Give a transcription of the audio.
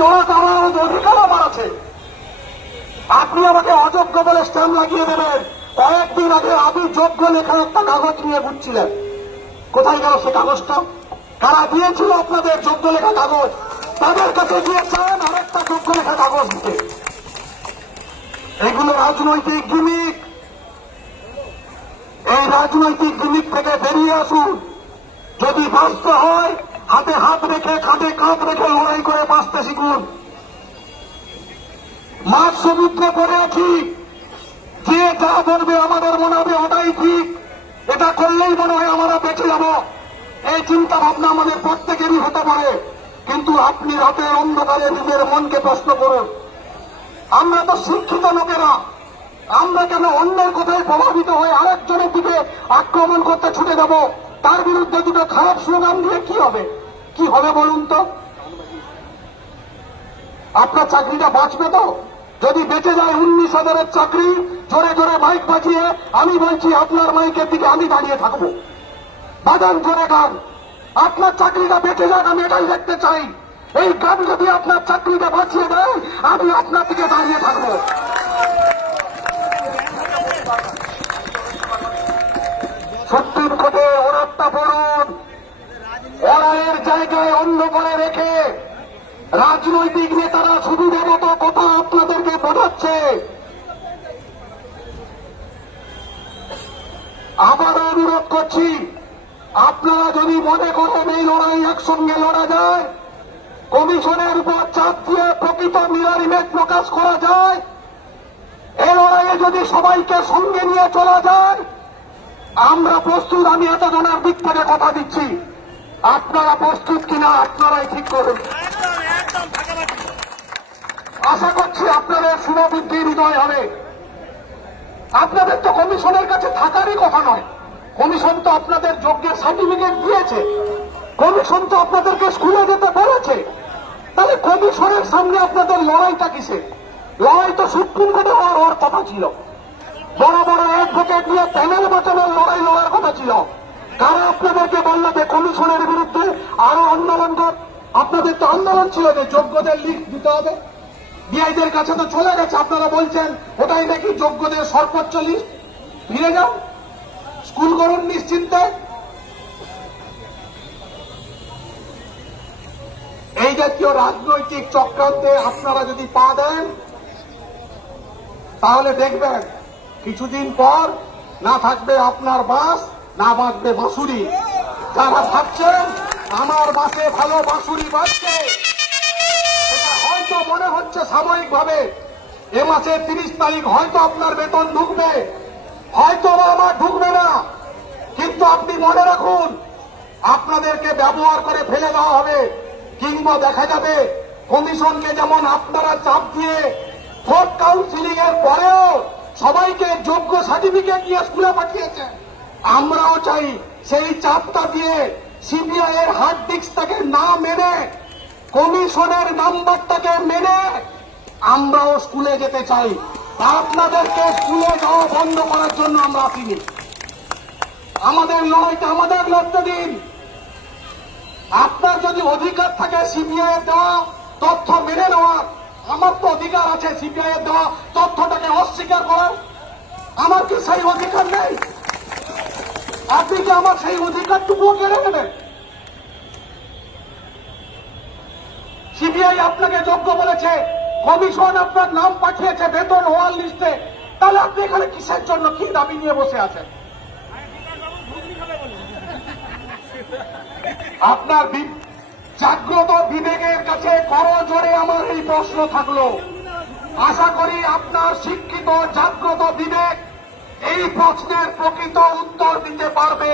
লড়াটা আমার অধিকার আমার আছে। আপনি আমাকে অযোগ্য বলে স্ট্যাম্প লাগিয়ে দেবেন। কয়েকদিন আগে আমি যোগ্য লেখা একটা কাগজ নিয়ে ঘুরছিলেন, কোথায় গেল সে কাগজটা? কারা দিয়েছিল আপনাদের যোগ্য লেখা কাগজ? তাদের কাছে গিয়েছেন আরেকটা যোগ্য লেখা কাগজ দিতে। এগুলো রাজনৈতিক গিমিক। এই রাজনৈতিক গিমিক থেকে বেরিয়ে আসুন। যদি বাঁচতে হয় হাতে হাত রেখে কাঁধে কাঁধ রেখে লড়াই করে বাঁচতে শিখুন। মাছ সমুদ্রে পড়ে আছি, যে যা বলবে আমাদের মনে হবে ওটাই ঠিক, এটা করলেই মনে হয় আমরা বেঁচে যাব, এই চিন্তা ভাবনা আমাদের প্রত্যেকেরই হতে পারে। কিন্তু আপনি রাতের অন্ধকারে নিজের মনকে প্রশ্ন করুন, আমরা তো শিক্ষিত লোকেরা, আমরা কেন অন্যের কথায় প্রভাবিত হয়ে আরেকজনের দিকে আক্রমণ করতে ছুটে যাব? তার বিরুদ্ধে দুটো খারাপ স্লোগান দিয়ে কি হবে? কি হবে বলুন তো? আপনার চাকরিটা বাঁচবে তো? যদি বেঁচে যায় 19,000-এর চাকরি, জোরে জোরে মাইক বাজিয়ে আমি বলছি আপনার মাইকের দিকে আমি দাঁড়িয়ে থাকবো। বাজান জোরে গান, আপনার চাকরিটা বেঁচে যাক, আমি এটাই দেখতে চাই। এই গান যদি আপনার চাকরিটা বাঁচিয়ে দেয় আমি আপনার দিকে দাঁড়িয়ে থাকবো। সুপ্রিম কোর্টে ওরাটটা পড়ুন, লড়াইয়ের জায়গায় অন্য করে রেখে রাজনৈতিক নেতারা সুবিধা মতো কথা আপনাদেরকে বোঝাচ্ছে। আবারও অনুরোধ করছি, আপনারা যদি মনে করেন এই লড়াই একসঙ্গে লড়া যায়, কমিশনের উপর চাপ দিয়ে প্রকৃত মিরর ইমেজ প্রকাশ করা যায়, এই লড়াইয়ে যদি সবাইকে সঙ্গে নিয়ে চলা যায়, আমরা প্রস্তুত। আমি এতজনের দিক থেকে কথা দিচ্ছি, আপনারা প্রস্তুত কিনা আপনারাই ঠিক করুন। আশা করছি আপনাদের শুভবুদ্ধি হৃদয় হবে। আপনাদের তো কমিশনের কাছে থাকারই কথা নয়। কমিশন তো আপনাদের যোগ্যের সার্টিফিকেট দিয়েছে, কমিশন তো আপনাদেরকে স্কুলে যেতে বলেছে। তাহলে কমিশনের সামনে আপনাদের লড়াইটা কিসে? লড়াই তো সুপ্রিম কোর্টে হওয়ার কথা ছিল, বড় বড় অ্যাডভোকেট নিয়ে প্যানেল বাঁচানোর লড়াই লড়ার কথা ছিল। কারা আপনাদেরকে বলল যে কমিশনের বিরুদ্ধে আরো আন্দোলন কর? আপনাদের তো আন্দোলন ছিল যে যোগ্যদের লিস্ট দিতে হবে, ডিআইদের কাছে তো চলে গেছে। আপনারা বলছেন ওটাই নাকি যোগ্যদের সর্বোচ্চ লিস্ট। ফিরে যান, স্কুল করুন নিশ্চিন্তে। এই জাতীয় রাজনৈতিক চক্রান্তে আপনারা যদি পা দেন তাহলে দেখবেন কিছুদিন পর না থাকবে আপনার বাস, না বাজবে বাঁশুরি। যারা ভাবছেন আমার বাসে ভালো বাঁশুরি বাজছে, হয়তো মনে হচ্ছে সাময়িকভাবে এ মাসের 30 তারিখ হয়তো আপনার বেতন ঢুকবে, হয়তো আমার ঢুকবে না, কিন্তু আপনি মনে রাখুন আপনাদেরকে ব্যবহার করে ফেলে দেওয়া হবে। কিংবা দেখা যাবে কমিশনকে যেমন আপনারা চাপ দিয়ে ভোট কাউন্সিলিং এর পরেও সবাইকে যোগ্য সার্টিফিকেট নিয়ে স্কুলে পাঠিয়েছেন, আমরাও চাই সেই চাপটা দিয়ে সিবিআই এর হার্ড ডিস্কটাকে না মেনে, কমিশনের নাম্বারটাকে মেনে আমরাও স্কুলে যেতে চাই। আপনাদেরকে স্কুলে যাওয়া বন্ধ করার জন্য আমরা আসিনি। আমাদের লড়াইটা আমাদের লড়তে দিন। আপনার যদি অধিকার থাকে সিবিআই এর দেওয়া তথ্য মেনে নেওয়ার, আমার তো অধিকার আছে সিবিআই এর দেওয়া তথ্যটাকে অস্বীকার করার। আমার কি সেই অধিকার নেই? আপনি কি আমার সেই অধিকারটুকুও কেড়ে নেবেন? সিবিআই আপনাকে যোগ্য বলেছে, কমিশন আপনার নাম পাঠিয়েছে বেতন হওয়ার লিস্টে, তাহলে আপনি এখানে কিসের জন্য কি দাবি নিয়ে বসে আছেন? আপনার জাগ্রত বিবেকের কাছে করজোড়ে আমার এই প্রশ্ন থাকলো। আশা করি আপনার শিক্ষিত জাগ্রত বিবেক এই প্রশ্নের প্রকৃত উত্তর দিতে পারবে।